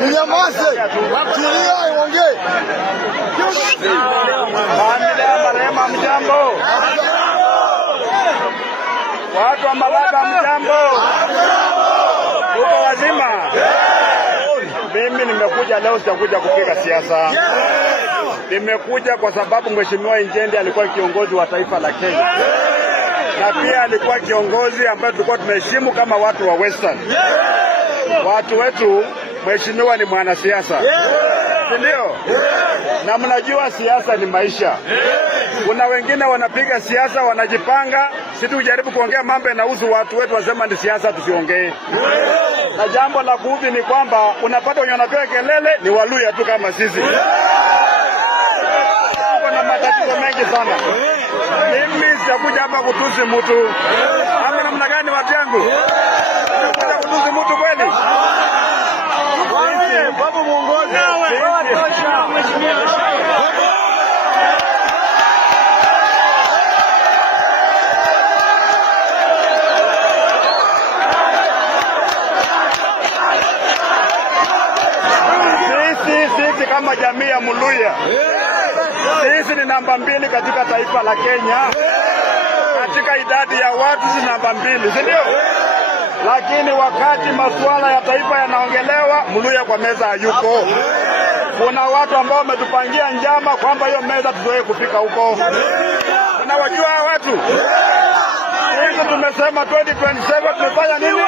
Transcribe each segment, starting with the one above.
Mnyamaze. Tulia iongee. Familia marehemu mjambo. Watu wa Malaba mjambo. Uko wazima? Mimi nimekuja leo, sitakuja kupiga siasa. Nimekuja kwa sababu Mheshimiwa Injendi alikuwa kiongozi wa taifa la Kenya. Na pia alikuwa kiongozi ambaye tulikuwa tumeheshimu kama watu wa Western. Watu wetu, Mheshimiwa ni mwanasiasa. Ndio. Na mnajua siasa ni maisha. Kuna wengine wanapiga siasa wanajipanga, sisi tujaribu kuongea mambo yanahusu watu wetu, wasema ni siasa tusiongee. Na jambo la kuudhi ni kwamba unapata wenye wanapiga kelele ni Waluya tu kama sisi. Kuna matatizo mengi sana. Mimi sitakuja hapa kutusi mtu. Ama namna gani watu yangu? Sitakuja kutusi mtu kweli? Babu muongozi. Sisi kama jamii ya Muluya, sisi ni namba 2 katika taifa la Kenya. Katika idadi ya watu si namba 2, si ndio? Lakini wakati masuala ya taifa yanaongelewa, Muluya kwa meza hayuko. Kuna watu ambao wametupangia njama kwamba hiyo meza tuzoe kufika huko. Unawajua watu? Sisi tumesema 2027 tumefanya nini?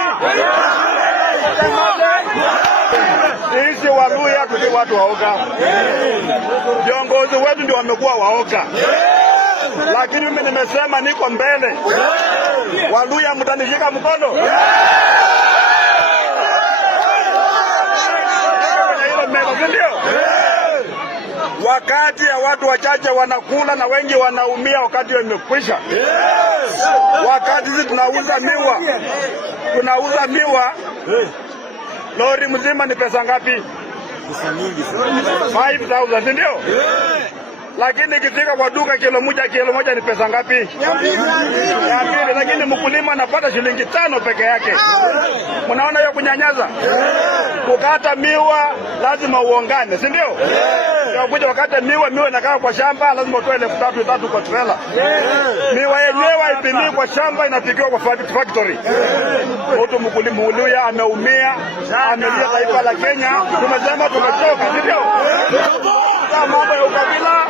Sisi Waluya tuki watu waoga. Viongozi wetu ndio wamekuwa waoga. Lakini mimi nimesema niko mbele. Waluya mtanishika mkono. Ndio. Wakati ya watu wachache wanakula na wengi wanaumia, wakati imekwisha. Wakati sisi tunauza miwa, lori mzima ni pesa ngapi? Pesa nyingi sana. 5,000, ndio? Lakini ikifika kwa duka kilo moja ni pesa ngapi? 200. Lakini mkulima anapata shilingi 5 peke yake. Mnaona hiyo kunyanyaza? Kukata miwa lazima uongane, si ndio? Kuja wakati miwa inakaa kwa shamba lazima utoe 3,000 kwa trailer. Miwa yenyewe haipimiwi kwa shamba, inapikiwa kwa factory. Mtu mkulima Muluya ameumia, amelia taifa la Kenya. Tumesema tumechoka, si ndio? Mambo ya ukabila.